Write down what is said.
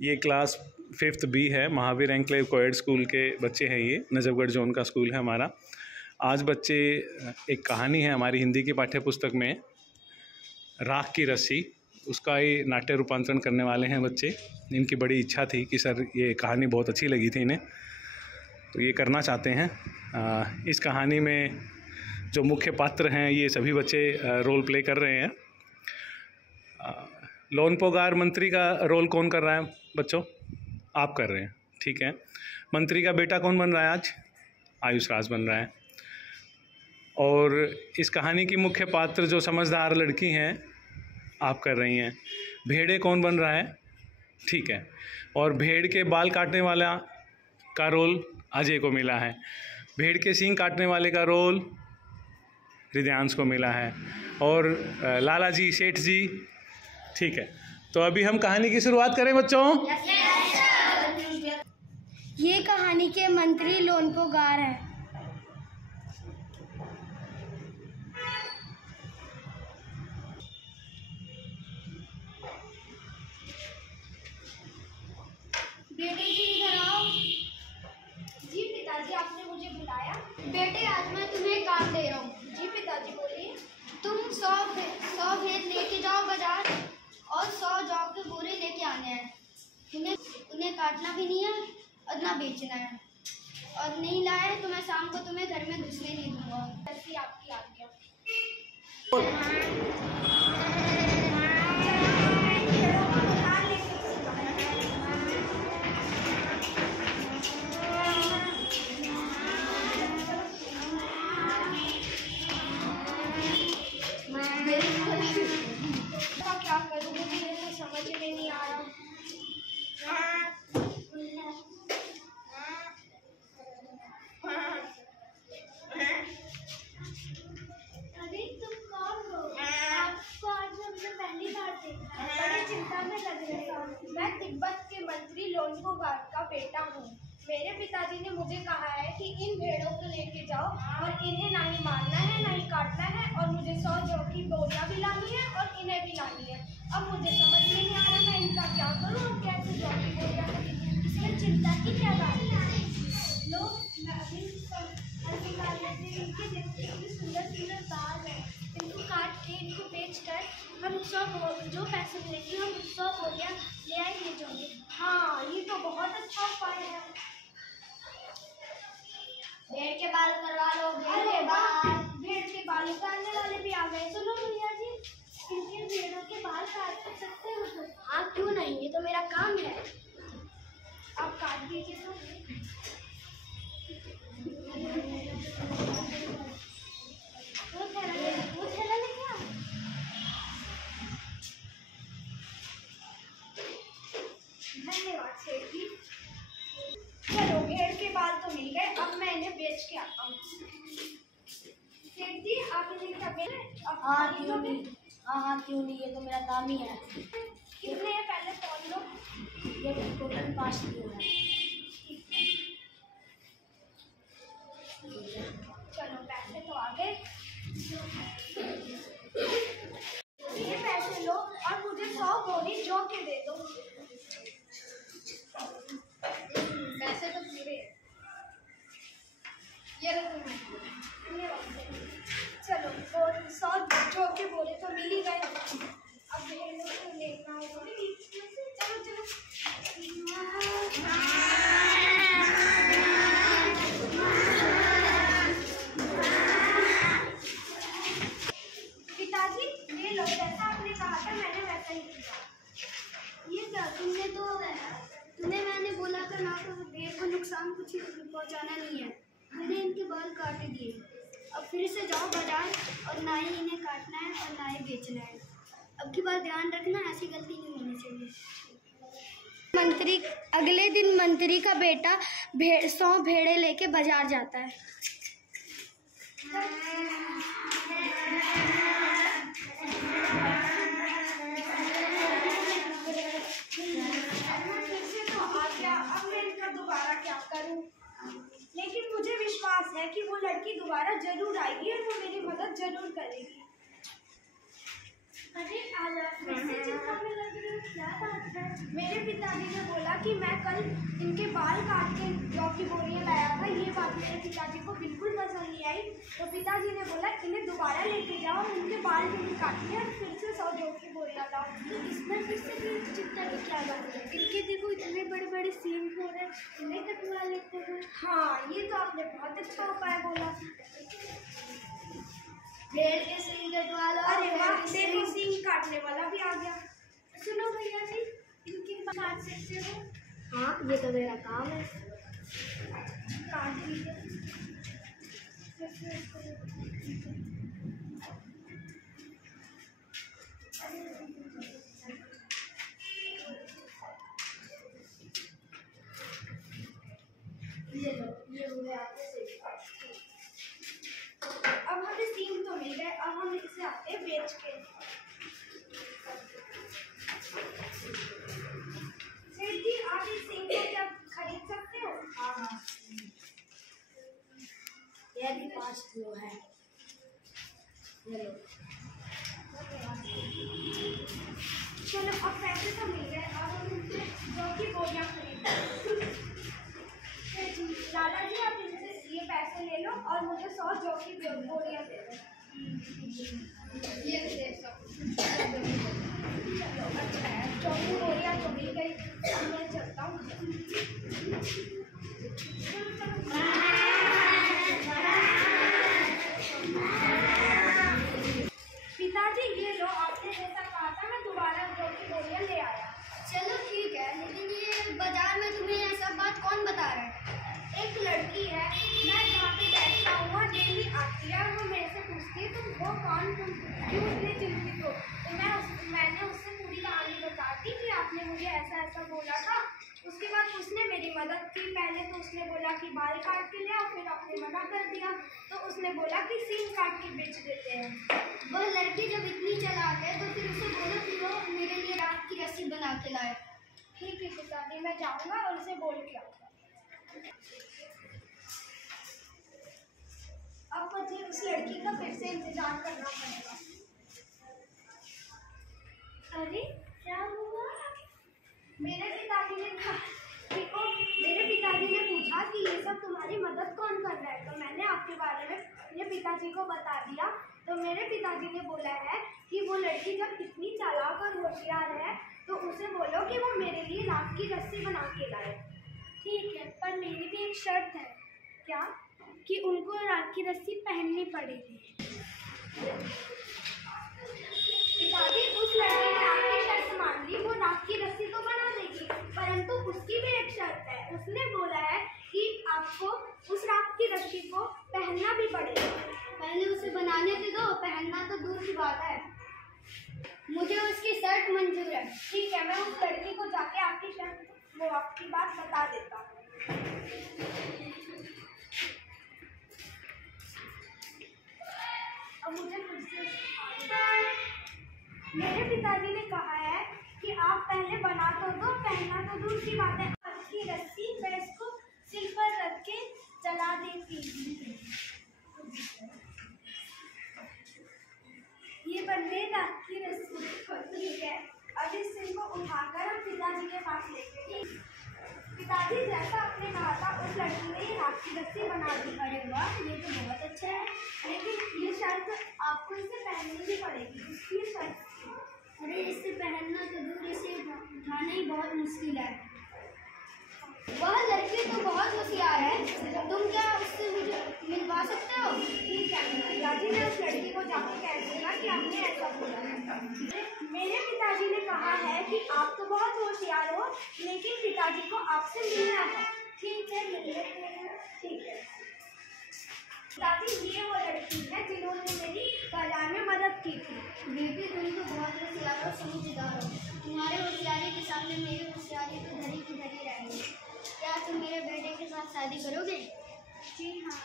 ये class 5th B है। Mahavir enclave coed school के बच्चे हैं। ये नजफगढ़ जोन का स्कूल है हमारा। आज बच्चे एक कहानी है हमारी हिंदी की पाठ्य पुस्तक में, राख की रस्सी, उसका ही नाट्य रूपांतरण करने वाले हैं बच्चे। इनकी बड़ी इच्छा थी कि सर ये कहानी बहुत अच्छी लगी थी इन्हें, तो ये करना चाहते हैं। इस कहानी में जो मुख्य पात्र हैं ये सभी बच्चे रोल प्ले कर रहे हैं। लोनपोगार मंत्री का रोल कौन कर रहा है बच्चों? आप कर रहे हैं, ठीक है। मंत्री का बेटा कौन बन रहा है आज? आयुष राज बन रहा है। और इस कहानी की मुख्य पात्र जो समझदार लड़की हैं, आप कर रही हैं। भेड़े कौन बन रहा है? ठीक है। और भेड़ के बाल काटने वाला का रोल अजय को मिला है। भेड़ के सींग काटने वाले का रोल हृदयांश को मिला है। और लाला जी, सेठ जी, ठीक है। तो अभी हम कहानी की शुरुआत करें बच्चों। ये कहानी के मंत्री लोनपोगार है। बेटे जी इधर आओ। जी पिताजी, आपने मुझे बुलाया? बेटे आज मैं तुम्हें काम दे रहा हूँ। जी पिताजी बोलिए। तुम 100 भेड़ लेके जाओ बाजार और 100 जौ के बोरे लेके आने हैं। उन्हें काटना भी नहीं है और ना बेचना है, और नहीं लाए तो मैं शाम को तुम्हें घर में घुसने नहीं दूंगा। ऐसी आपकी आज्ञा। क्या करूँ, मुझे तो समझ में नहीं आ रहा। अरे तुम कौन हो? आपको आज हमने पहली बार देखा। बड़ी चिंता में लग रहे हो। मैं तिब्बत के मंत्री लोनपोगार का बेटा हूँ। मेरे पिताजी ने मुझे कहा है कि इन भेड़ों को लेके जाओ और इन्हें ना ही मारना है ना ही काटना है, और मुझे 100 जौ की बोरियां भी लानी है और इन्हें भी लानी है। अब मुझे समझ में नहीं आ रहा मैं इनका क्या करूँ और कैसे जौ की बोरियां खरीदूं। इसमें चिंता की क्या बात है? लोग इनके सुंदर सुंदर बाल है, इनको काट के इनको बेच कर हम जो पैसे मिलेंगे हम 100 बोरियां ले आएंगे जोड़े। हाँ, ये तो बहुत अच्छा उपाय है। भेड़ के बाल करवा लो। भेड़ के बाल उतारने वाले भी आ गए। सुनो भैया जी, इनके भेड़ों के बाल काट सकते हो तो? हाँ क्यों नहीं, ये तो मेरा काम है। आप काट दीजिए तो। वो थैला लेके आओ। धन्यवाद सेठ जी। चलो, भेड़ के बाल तो मिल गए, अब मैं इन्हें बेच के आता हूँ। सेठ जी, आप इन्हें क्या बेच? हाँ क्यों नहीं, हाँ क्यों नहीं, ये तो मेरा काम ही है। कितने हैं पहले तौल लो। ये टोटल 5 किलो है। चलो, पैसे तो आ गए। ये पैसे लो और मुझे 100 बोरी जौ के दे दो। पैसे तो पूरे हैं। ये चलो, 100 जौ के बोरे तो मिल ही गए। अब भेड़ों को लेना होगा। चलो चलो। पिताजी, ये लो, जैसा आपने कहा था मैंने वैसा ही किया। ये क्या, तुम्हें मैंने बोला था ना तो भेड़ को नुकसान कुछ पहुंचाना नहीं है। मैंने इनके बाल काट दिए। अब फिर से जाओ बाजार और ना ही इन्हें काटना है और ना ही बेचना है। अब की बार ध्यान रखना, ऐसी गलती नहीं होनी चाहिए। अगले दिन मंत्री का बेटा 100 भेड़े लेके बाजार जाता है। अब मैं इनका दोबारा क्या करूं? लेकिन मुझे विश्वास है कि वो लड़की दोबारा जरूर आएगी और वो मेरी मदद जरूर करेगी। अरे आज आप फिर से चिंता में लग रही हो, क्या बात है? मेरे पिताजी ने बोला कि मैं कल इनके बाल काट के जौ की बोरियां लाया था। ये बात मेरे पिताजी को बिल्कुल पसंद नहीं आई, तो पिताजी ने बोला इन्हें दोबारा लेके जाओ और इनके बाल भी काटिए और फिर से 100 जौ की बोरियां लाओ। तो इसमें फिर से चिंता की क्या बात है? इनके देखो इतने बड़े बड़े सींग हो रहे हैं, इन्हें कटवा लेते हैं। हाँ, ये तो आपने बहुत अच्छा उपाय बोला। भेड़ के सींग कटवा लो। अरे वाह, देखो सींग काटने वाला भी आ गया। सुनो भैया जी, इनकी काट सकते हो? हाँ, ये तो मेरा काम है। काट दीजिए। ये लो, ये हो गया आपके सींग। अब हमें सींग तो मिल गए, अब हम इसे आते हैं बेच के। सेठ जी, आप इस सींग को क्या खरीद सकते हो? हाँ, यह भी 5 किलो है। ये लो। चलो, अब पैसे तो मिल गए, अब हम इनसे जौ की बोरियां खरीदें। लाला जी, आप इनसे ये पैसे ले लो और मुझे 100 जौ की बोरियां दे दो। ये दे सकते। चलो, अच्छा है, जौ की बोरियां तो मिल गई। अब मैं चलता हूँ। पिताजी, ये लो, आपने जैसा कहा था मैं दोबारा जौ की बोरियां ले आया। चलो ठीक है, लेकिन ये बाजार में तुम्हें ये सब बात कौन बता रहा है? एक लड़की है, मैं जहाँ पे बैठा हुआ डेली आती है और वो मेरे से पूछती है तुम वो कौन, तुम क्यों इतनी चिंतित हो? तो मैंने उससे पूरी कहानी बता दी कि आपने मुझे ऐसा ऐसा बोला था। उसके बाद उसने मेरी मदद की। पहले तो उसने बोला कि बाल काट के ले आओ, फिर आपने मना कर दिया, तो उसने बोला कि सींग काट के बेच देते हैं। वह लड़की जब इतनी चालाक है तो फिर उसे बोलो कि वो मेरे लिए रात की रस्सी बना के लाए। ठीक है पिताजी, मैं जाऊँगा और उसे बोल के आऊँगा। अब मुझे उस लड़की का फिर से इंतजार करना पड़ेगा। अरे क्या हुआ? मेरे पिताजी ने पूछा कि ये सब तुम्हारी मदद कौन कर रहा है, तो मैंने आपके बारे में अपने पिताजी को बता दिया। तो मेरे पिताजी ने बोला है कि वो लड़की जब इतनी चालाक और होशियार है तो उसे बोलो कि वो मेरे लिए रात की रस्सी बना के लाए। ठीक है, पर मेरी भी एक शर्त है। क्या? कि उनको रात की रस्सी पहननी पड़ेगी। पिताजी, उस लड़की ने आपकी शर्त मान ली, वो रात की रस्सी तो बना देगी, परंतु उसकी भी एक शर्त है। उसने बोला है कि आपको उस रात की रस्सी को पहनना भी पड़ेगा। पहले उसे बनाने दे दो, पहनना तो दूर की बात है। मुझे उसकी शर्त मंजूर है। ठीक है, मैं उस लड़की को जाके आपकी शर्त, वो आपकी बात बता देता हूँ। अब मुझे खुद से मेरे पिताजी ने कहा है कि आप पहले बना तो दो, पहनना तो दूर की बात है। आपकी रस्सी मैं इसको सिर पर रख के चला देती हूँ। ये बन गई रात की रस्सी। ठीक है, अब इस सिर को उठाकर हम पिताजी के पास लेके। पिताजी, जैसा आपने कहा था उस लड़की ने ये रात की रस्सी बना दी। अरे वाह, ये तो बहुत अच्छा है, लेकिन ये शर्त आपको इसे पहननी भी पड़ेगी। इसकी शर्त। अरे इसे पहनना तो दूर, इसे उठाना ही बहुत मुश्किल है। वह लड़की तो बहुत होशियार है, तुम क्या उससे मुझे मिलवा सकते हो? ठीक है, पिताजी ने उस लड़की को जाकर कह दिया कि आपने ऐसा बोला है। मेरे पिताजी ने कहा है कि आप तो बहुत होशियार हो, लेकिन पिताजी को आपसे मिलना है। ठीक है, मिल लेते हैं। ठीक है पिताजी, ये वो लड़की है जिन्होंने मेरी बाजार में मदद की थी। बेटी, तुम तो बहुत होशियार और समझदार हो। तुम्हारे होशियारी के सामने मेरी होशियारी तो धरी की धरी रहेगी। क्या तुम मेरे बेटे के साथ शादी करोगे? जी हाँ।